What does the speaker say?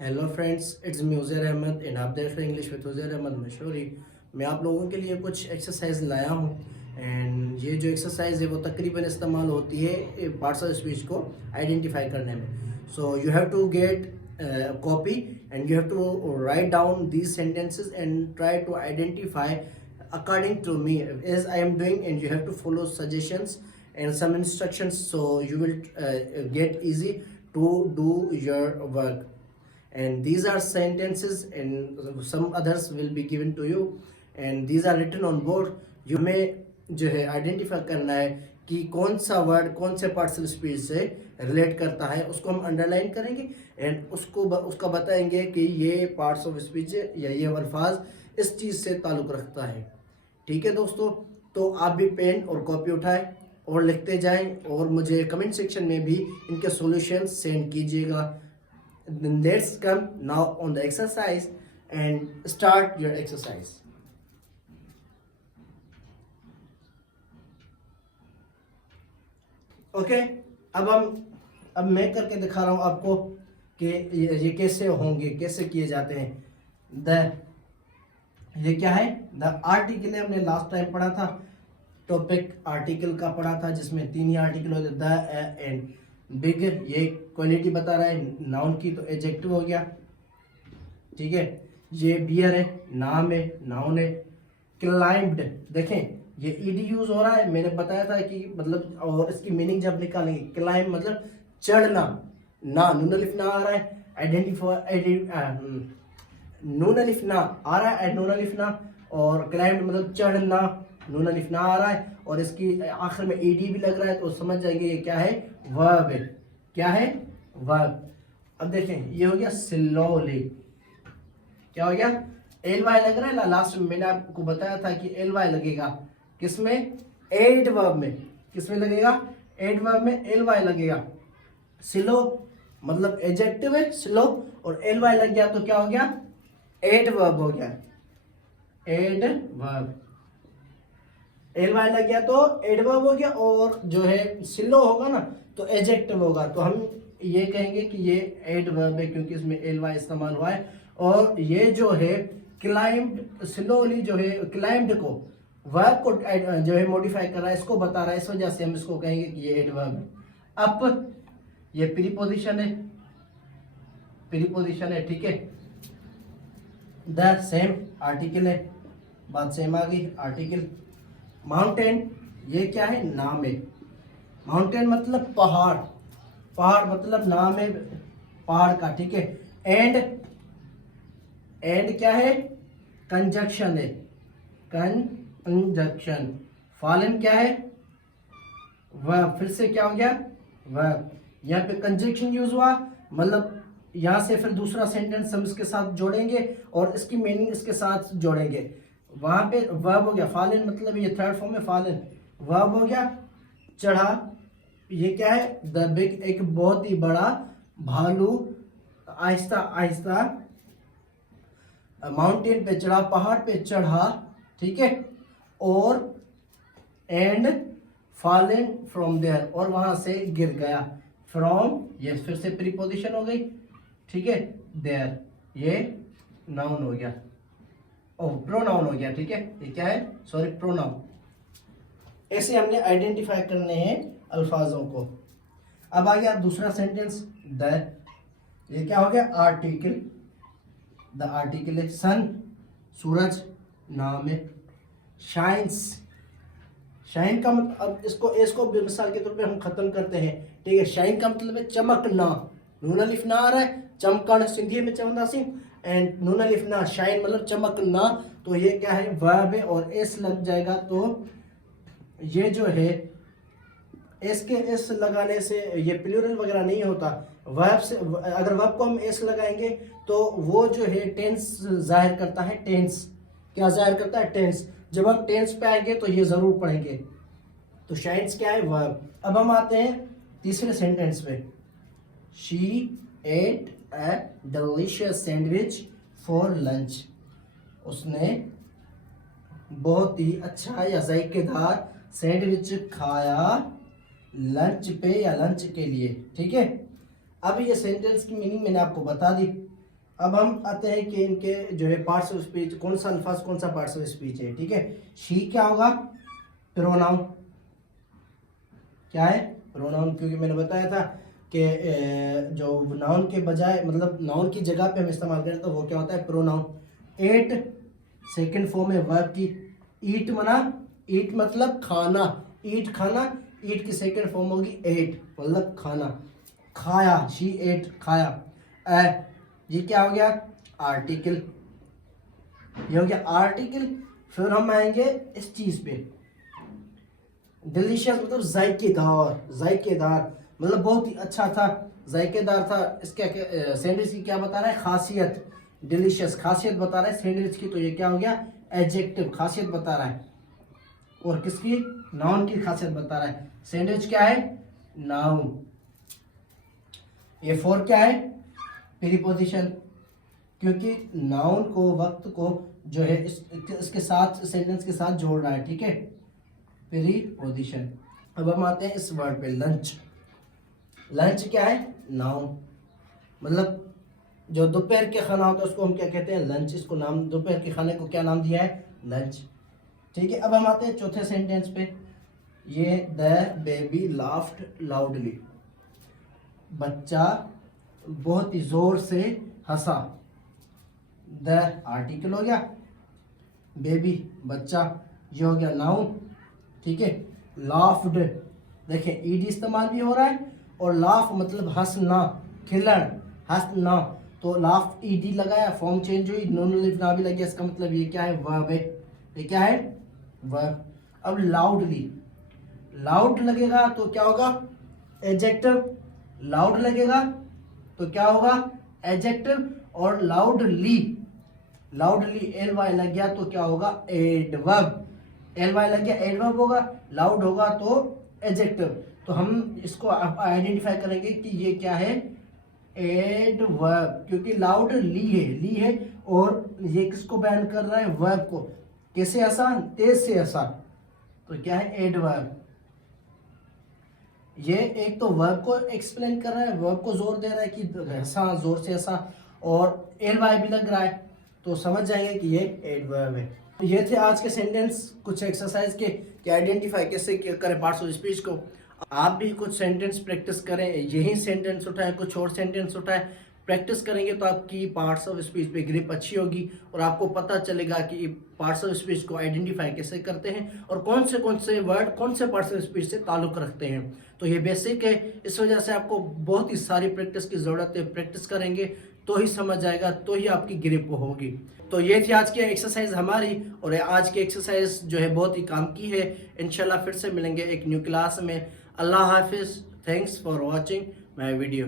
Hello friends, it's me Uzair Ahmed and आप देख रहे हैं इंग्लिश विद उज़ैर अहमद मशहूरी। मैं आप लोगों के लिए कुछ एक्सरसाइज लाया हूँ एंड ये जो एक्सरसाइज है वो तकरीबन इस्तेमाल होती है पार्ट्स ऑफ स्पीच को आइडेंटिफाई करने में। So you have to get copy and you have to write down these sentences and try to identify according to me as I am doing, and you have to follow suggestions and some instructions so you will get easy to do your work. And these are sentences and some others will be given to you and these are written on board. you हमें जो है identify करना है कि कौन सा word कौन से पार्ट्स ऑफ स्पीच से रिलेट करता है, उसको हम अंडरलाइन करेंगे एंड उसका बताएंगे कि ये पार्ट्स ऑफ स्पीच या ये अल्फाज इस चीज़ से ताल्लुक़ रखता है। ठीक है दोस्तों, तो आप भी पेन और कॉपी उठाएं और लिखते जाएं और मुझे कमेंट सेक्शन में भी इनके सॉल्यूशंस सेंड कीजिएगा। Then let's come now on the exercise and start your exercise. Okay, अब मैं करके दिखा रहा हूँ आपको कि ये कैसे होंगे, कैसे किए जाते हैं। ये क्या है? द आर्टिकल है, हमने लास्ट टाइम पढ़ा था, टॉपिक आर्टिकल का पढ़ा था जिसमें 3 ही आर्टिकल होते, द एंड बिग। ये क्वालिटी बता रहा है नाउन की, तो एडजेक्टिव हो गया। ठीक है, ये बियर है, नाम है, नाउन है। क्लाइम्ड, देखें ये ईडी यूज हो रहा है, मैंने बताया था कि मतलब, और इसकी मीनिंग जब निकालेंगे, क्लाइम मतलब चढ़ना, ना नून अलिफ ना आ रहा है, आइडेंटिफाई नून अलिफ ना आ रहा है, नून अलिफ ना, और क्लाइम्ड मतलब चढ़ना, नून अलिफ ना आ रहा है और इसकी आखिर में ईडी भी लग रहा है, तो समझ जाएंगे ये क्या है, वर्ब है। क्या है? वर्ब। अब देखें ये हो गया स्लोली। क्या हो गया? एल वाई लग रहा है ना, लास्ट में मैंने आपको बताया था कि एल वाई लगेगा किसमें? एडवर्ब में। किसमें लगेगा? एडवर्ब में एल वाई लगेगा। स्लो मतलब एडजेक्टिव है स्लो, और एल वाई लग गया तो क्या हो गया? एडवर्ब हो गया। एडवर्ब, एल वाई लग गया तो एडवर्ब हो गया, और जो है स्लो होगा ना तो एडजेक्टिव होगा, तो हम ये कहेंगे कि ये एडवर्ब है क्योंकि इसमें एल वाई इस्तेमाल हुआ है। और ये जो है क्लाइम्ड, स्लोली जो है क्लाइम्ड को, वर्ब को जो है मॉडिफाई कर रहा है, इसको बता रहा है, इस वजह से हम इसको कहेंगे कि ये एडवर्ब है। अप, ये प्रीपोजिशन है, प्रीपोजिशन है। ठीक है, द सेम आर्टिकल है, बात सेम आ गई, आर्टिकल। माउंटेन, ये क्या है? नाम है। माउंटेन मतलब पहाड़, पहाड़ मतलब नाम है पहाड़ का। ठीक है, एंड क्या है? कंजक्शन है, कंजक्शन। फॉलन क्या है? वर्ब। फिर से क्या हो गया? वर्ब। यहाँ पे कंजक्शन यूज हुआ, मतलब यहाँ से फिर दूसरा सेंटेंस हम इसके साथ जोड़ेंगे और इसकी मीनिंग इसके साथ जोड़ेंगे। वहां पे वर्ब हो गया। फॉलन मतलब ये थर्ड फॉर्म है, फॉलन वर्ब हो गया। चढ़ा, ये क्या है? द बिग, एक बहुत ही बड़ा भालू आहिस्ता आहिस्ता माउंटेन पे चढ़ा, पहाड़ पे चढ़ा। ठीक है, और एंड फॉलन फ्रॉम देयर, और वहां से गिर गया। फ्रॉम, ये फिर से प्रीपोजिशन हो गई। ठीक है, देयर, ये नाउन हो गया, प्रोनाउन हो गया। ठीक है, ये क्या है? Sorry, pronoun. ऐसे हमने आइडेंटिफाई करने हैं अल्फाजों को। अब आ गया दूसरा सेंटेंस, द। ये क्या हो गया? आर्टिकल। द आर्टिकल है सन, सूरज, नाम है। शाइन्स, शाइन का मतलब, अब इसको मिसाल के तौर पे हम खत्म करते हैं। ठीक है, शाइन का मतलब है चमकना, नून अलिफ ना आ रहा है, चमकण सिंधी में चवंदा सी, एंड नून अलिफ ना, शाइन मतलब चमकना, तो ये क्या है? वर्ब है, और एस लग जाएगा तो ये जो है एस के एस लगाने से ये प्लूरल वगैरह नहीं होता। वर्ब से अगर वर्ब को हम एस लगाएंगे तो वो जो है टेंस जाहिर करता है। टेंस क्या जाहिर करता है? टेंस। जब हम टेंस पे आएंगे तो ये जरूर पढ़ेंगे। तो शाइन्स क्या है? वर्ब। अब हम आते हैं तीसरे सेंटेंस पे। She at a delicious sandwich for lunch, उसने बहुत ही अच्छा या जायकेदार सैंडविच खाया लंच पे या लंच के लिए। ठीक है, अब ये सेंटेंस की मीनिंग मैंने आपको बता दी। अब हम आते हैं कि इनके जो है पार्ट्स ऑफ स्पीच, कौन सा अल्फाज कौन सा पार्ट्स ऑफ स्पीच है, ठीक है। शी क्या होगा, प्रोनाउन, क्या है, प्रोनाउन, क्योंकि मैंने बताया था कि जो नाउन के बजाय मतलब नाउन की जगह पे हम इस्तेमाल करें तो वो क्या होता है, प्रोनाउन। एट सेकंड फॉर्म है वर्ब की, ईट मना, ईट मतलब खाना, ईट खाना, ईट की सेकंड फॉर्म होगी एट मतलब खाना, खाया, शी एट खाया। ये क्या हो गया, आर्टिकल, ये हो गया आर्टिकल। फिर हम आएंगे इस चीज पे, डिलीशियस मतलब जायकेदार, जायकेदार मतलब बहुत ही अच्छा था, जायकेदार था। इसका सैंडविच की क्या बता रहा है, खासियत, डिलीशियस खासियत बता रहा है सैंडविच की, तो ये क्या हो गया, एडजेक्टिव, खासियत बता रहा है। और किसकी, नाउन की खासियत बता रहा है। सैंडविच क्या है, नाउन। ये फोर क्या है, प्रीपोजिशन, क्योंकि नाउन को, वक्त को जो है इसके साथ, सेंटेंस के साथ जोड़ रहा है, ठीक है, प्रीपोजिशन। अब हम आते हैं इस वर्ड पे, लंच। लंच क्या है, नाउन, मतलब जो दोपहर के खाना होता है उसको हम क्या कहते हैं, लंच। इसको नाम, दोपहर के खाने को क्या नाम दिया है, लंच, ठीक है। अब हम आते हैं चौथे सेंटेंस पे, ये द बेबी लाफ्ड लाउडली, बच्चा बहुत ही जोर से हंसा। द आर्टिकल हो गया, बेबी बच्चा, ये हो गया नाउन, ठीक है। लाफ्ड, देखें ईडी इस्तेमाल भी हो रहा है, और लाफ मतलब हंसना, खिलन, हंसना, तो लाफ ईडी लगाया, फॉर्म चेंज हुई, नून अलिफ ना भी लग गया, इसका मतलब ये क्या है, वर्ब है, ये क्या है, वर्ब। अब लाउडली, लाउड लगेगा तो क्या होगा, एडजेक्टिव, लाउड लगेगा तो क्या होगा, एडजेक्टिव। और लाउडली, लाउडली एल वाई लग गया तो क्या होगा, एडवर्ब, एल वाई लग गया एडवर्ब होगा, लाउड होगा तो एडजेक्टिव। तो हम इसको आइडेंटिफाई करेंगे कि ये क्या है, एडवर्ब, क्योंकि लाउड ली है, ली है, और ये किसको बयान कर रहा है, वर्ब को, कैसे आसान, तेज से आसान, तो क्या है, एडवर्ब। ये एक तो वर्ब को एक्सप्लेन कर रहा है, वर्ब को जोर दे रहा है कि ऐसा, जोर से ऐसा, और एल वाई भी लग रहा है, तो समझ जाएंगे कि ये एडवर्ब है। तो ये थे आज के सेंटेंस, कुछ एक्सरसाइज के कि आइडेंटिफाई कैसे करें पार्ट्स ऑफ स्पीच को। आप भी कुछ सेंटेंस प्रैक्टिस करें, यही सेंटेंस उठाएं, कुछ और सेंटेंस उठाएं, प्रैक्टिस करेंगे तो आपकी पार्ट्स ऑफ स्पीच पे ग्रिप अच्छी होगी, और आपको पता चलेगा कि पार्ट्स ऑफ स्पीच को आइडेंटिफाई कैसे करते हैं, और कौन से वर्ड कौन से पार्ट्स ऑफ स्पीच से ताल्लुक रखते हैं। तो ये बेसिक है, इस वजह से आपको बहुत ही सारी प्रैक्टिस की ज़रूरत है। प्रैक्टिस करेंगे तो ही समझ आएगा, तो ही आपकी ग्रिप होगी। तो ये थी आज की एक्सरसाइज हमारी, और आज की एक्सरसाइज जो है बहुत ही काम की है। इंशाल्लाह फिर से मिलेंगे एक न्यू क्लास में। अल्लाह हाफिज़, thanks for watching my video.